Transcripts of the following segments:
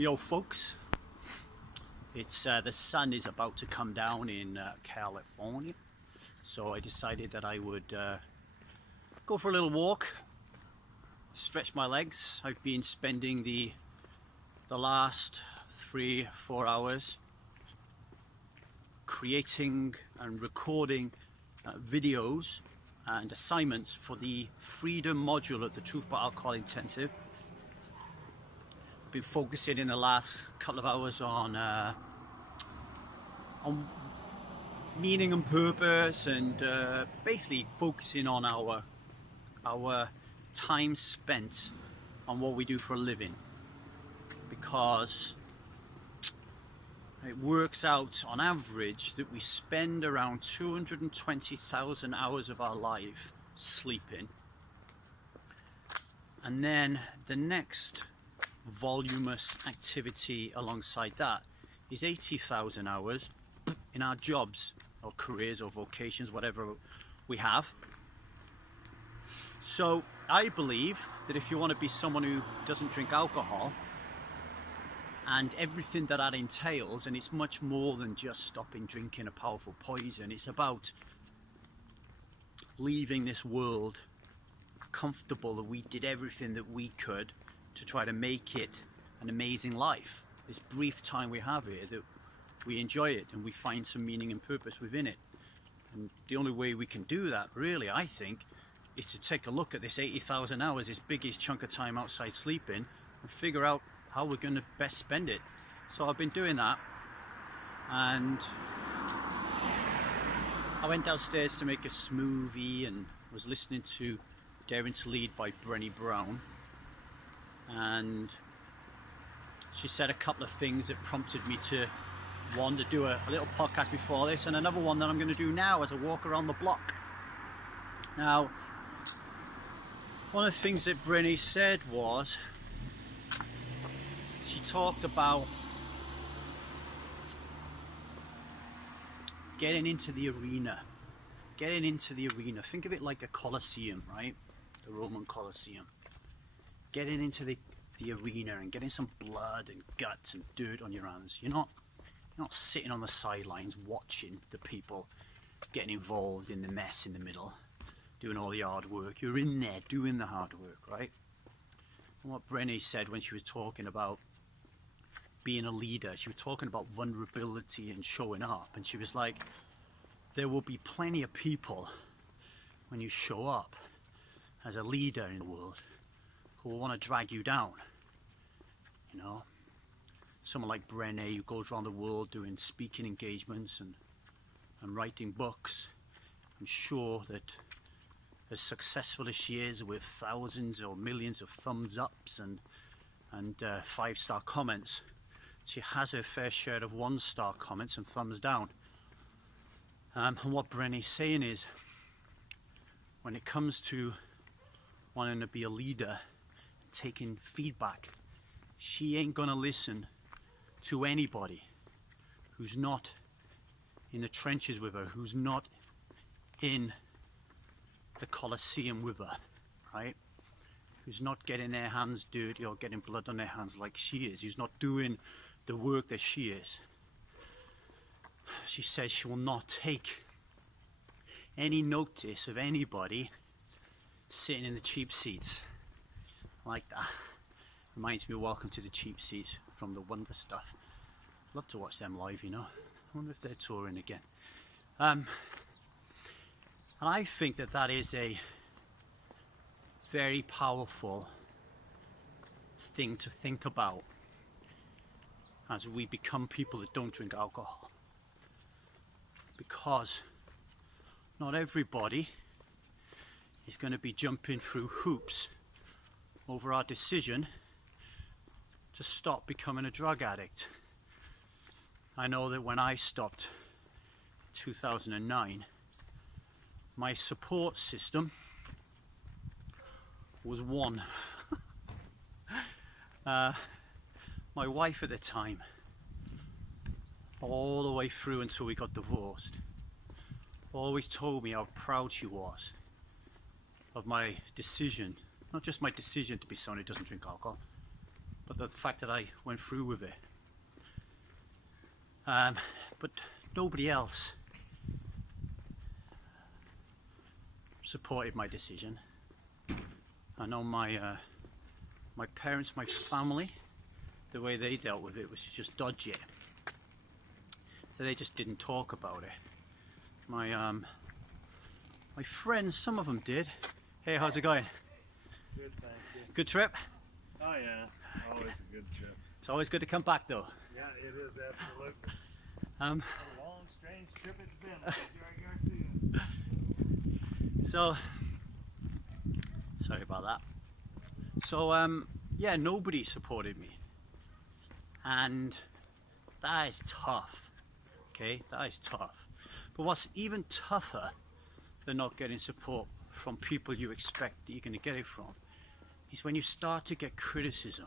Yo folks, it's the sun is about to come down in California, so I decided that I would go for a little walk, stretch my legs. I've been spending the last 3-4 hours creating and recording videos and assignments for the freedom module of the Truth But Alcohol Intensive. Been focusing in the last couple of hours on meaning and purpose, and basically focusing on our time spent on what we do for a living, because it works out on average that we spend around 220,000 hours of our life sleeping, and then the next voluminous activity alongside that is 80,000 hours in our jobs or careers or vocations, whatever we have. So I believe that if you want to be someone who doesn't drink alcohol, and everything that entails, and it's much more than just stopping drinking a powerful poison, it's about leaving this world comfortable that we did everything that we could to try to make it an amazing life. This brief time we have here, that we enjoy it and we find some meaning and purpose within it. And the only way we can do that, really, I think, is to take a look at this 80,000 hours, this biggest chunk of time outside sleeping, and figure out how we're going to best spend it. So I've been doing that, and I went downstairs to make a smoothie and was listening to Daring to Lead by Brené Brown, and she said a couple of things that prompted me to want to do a little podcast before this, and another one that I'm going to do now as I walk around the block. Now, one of the things that Brené said was, she talked about getting into the arena. Think of it like a Coliseum, right? The Roman Coliseum. Getting into the arena and getting some blood and guts and dirt on your hands. You're not sitting on the sidelines watching the people getting involved in the mess in the middle, doing all the hard work. You're in there doing the hard work, right? And what Brené said when she was talking about being a leader, she was talking about vulnerability and showing up, and she was like, there will be plenty of people when you show up as a leader in the world who will want to drag you down. You know, someone like Brené, who goes around the world doing speaking engagements and writing books. I'm sure that as successful as she is, with thousands or millions of thumbs ups and 5-star comments, she has her fair share of 1-star comments and thumbs down. And what Brené's saying is, when it comes to wanting to be a leader, taking feedback, she ain't gonna listen to anybody who's not in the trenches with her, who's not in the Coliseum with her, right? Who's not getting their hands dirty or getting blood on their hands like she is, who's not doing the work that she is. She says she will not take any notice of anybody sitting in the cheap seats like that. Reminds me of Welcome to the Cheap Seats from the Wonder Stuff. Love to watch them live, you know. I wonder if they're touring again. And I think that is a very powerful thing to think about as we become people that don't drink alcohol. Because not everybody is going to be jumping through hoops over our decision to stop becoming a drug addict. I know that when I stopped in 2009, my support system was one. My wife at the time, all the way through until we got divorced, always told me how proud she was of my decision, not just my decision to be someone who doesn't drink alcohol, but the fact that I went through with it. But nobody else supported my decision. I know my parents, my family, the way they dealt with it was to just dodge it. So they just didn't talk about it. My friends, some of them did. Hey, how's it going? Good, thank you. Good trip? Oh yeah, always a good trip. It's always good to come back though. Yeah, it is absolutely. Um, What a long, strange trip it's been. Like Garcia. So, sorry about that. So, yeah, nobody supported me. And that is tough. Okay, that is tough. But what's even tougher than not getting support from people you expect that you're going to get it from is when you start to get criticism.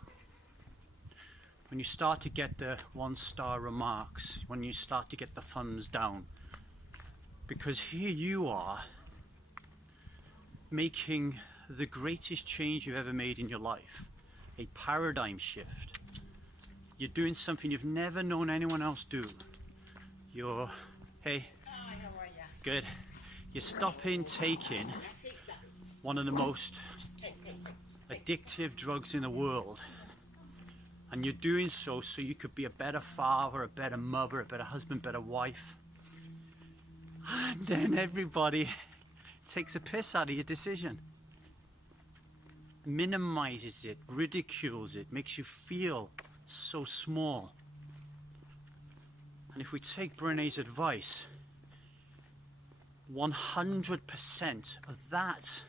When you start to get the 1-star remarks, when you start to get the thumbs down. Because here you are making the greatest change you've ever made in your life. A paradigm shift. You're doing something you've never known anyone else do. You're, hey, Hi, how are ya? good. You're stopping taking one of the most addictive drugs in the world. And you're doing so you could be a better father, a better mother, a better husband, better wife. And then everybody takes a piss out of your decision. Minimizes it, ridicules it, makes you feel so small. And if we take Brené's advice, 100% of that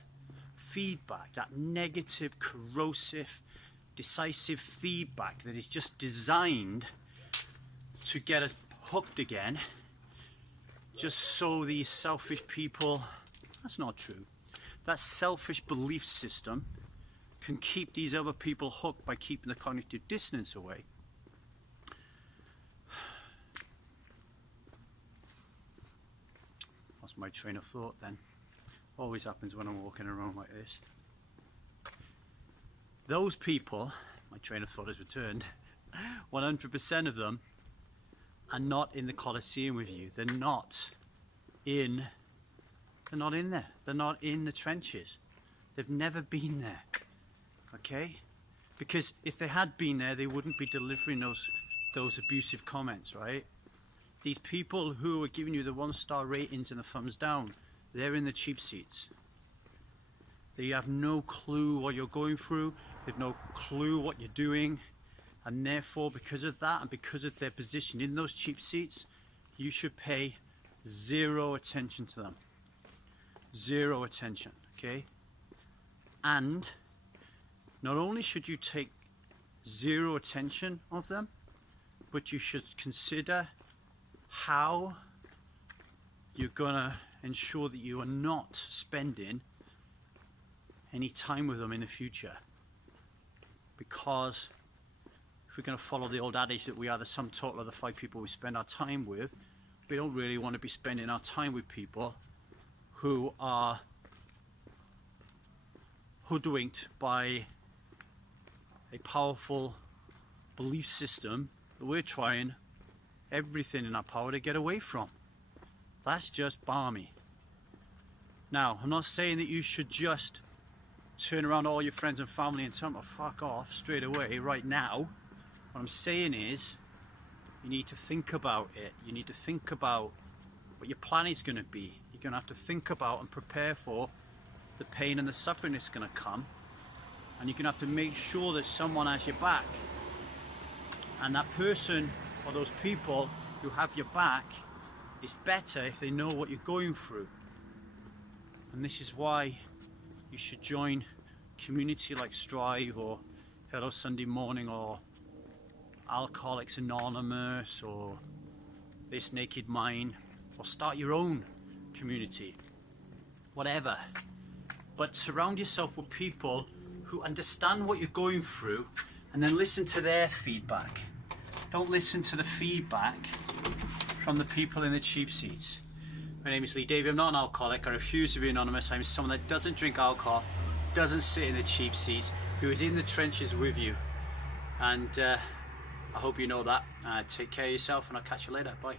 feedback, that negative, corrosive, decisive feedback that is just designed to get us hooked again, just so these selfish people, that's not true, that selfish belief system can keep these other people hooked by keeping the cognitive dissonance away. Lost my train of thought then. Always happens when I'm walking around like this. Those people, my train of thought has returned, 100% of them are not in the Coliseum with you. They're not in there. They're not in the trenches. They've never been there. Okay? Because if they had been there, they wouldn't be delivering those abusive comments, right? These people who are giving you the 1-star ratings and the thumbs down, they're in the cheap seats. They have no clue what you're going through. They've no clue what you're doing. And therefore, because of that and because of their position in those cheap seats, you should pay zero attention to them. Zero attention, okay? And not only should you take zero attention of them, but you should consider how you're gonna ensure that you are not spending any time with them in the future. Because if we're going to follow the old adage that we are the sum total of the 5 people we spend our time with, we don't really want to be spending our time with people who are hoodwinked by a powerful belief system that we're trying everything in our power to get away from. That's just balmy. Now, I'm not saying that you should just turn around all your friends and family and tell them to fuck off straight away right now. What I'm saying is you need to think about it. You need to think about what your plan is going to be. You're going to have to think about and prepare for the pain and the suffering that's going to come, and you're going to have to make sure that someone has your back, and that person or those people who have your back is better if they know what you're going through. And this is why you should join community like Strive or Hello Sunday Morning or Alcoholics Anonymous or This Naked Mind, or start your own community, whatever. But surround yourself with people who understand what you're going through, and then listen to their feedback. Don't listen to the feedback from the people in the cheap seats. My name is Lee Davey. I'm not an alcoholic. I refuse to be anonymous. I'm someone that doesn't drink alcohol, doesn't sit in the cheap seats, who is in the trenches with you. And I hope you know that. Take care of yourself, and I'll catch you later. Bye.